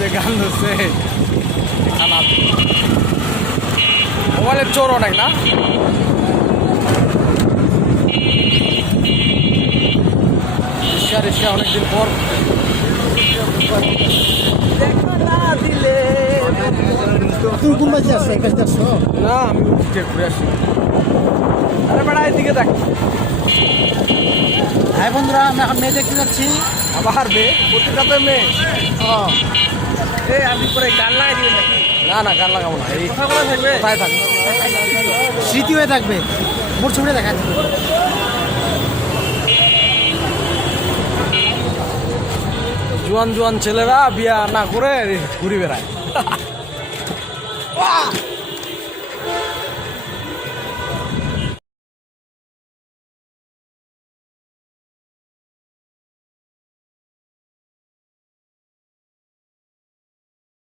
যে গান ধরছে খানা মোবাইলের চোর অনেক না রিক্সা রিক্সা অনেকদিন পর দিলে তুমি কোন বাজে আসছো? একাশ আসছো? না আমি উঠে ঘুরে আসি আরে বেড়া এদিকে দেখ হ্যাঁ বন্ধুরা, আমরা এখন মেয়ে দেখতে যাচ্ছি। আবার বে প্রতিটাতে মেয়ে ও এই আমি পরে গান লাগাই দিবেন নাকি না না গান লাগাবো না এই কথা বলা থাকবে কোথায় থাকবে স্মৃতি হয়ে থাকবে। মোট ছবিটা দেখা যাবে। জোয়ান জোয়ান ছেলেরা বিয়া না করে ঘুরি বেড়ায়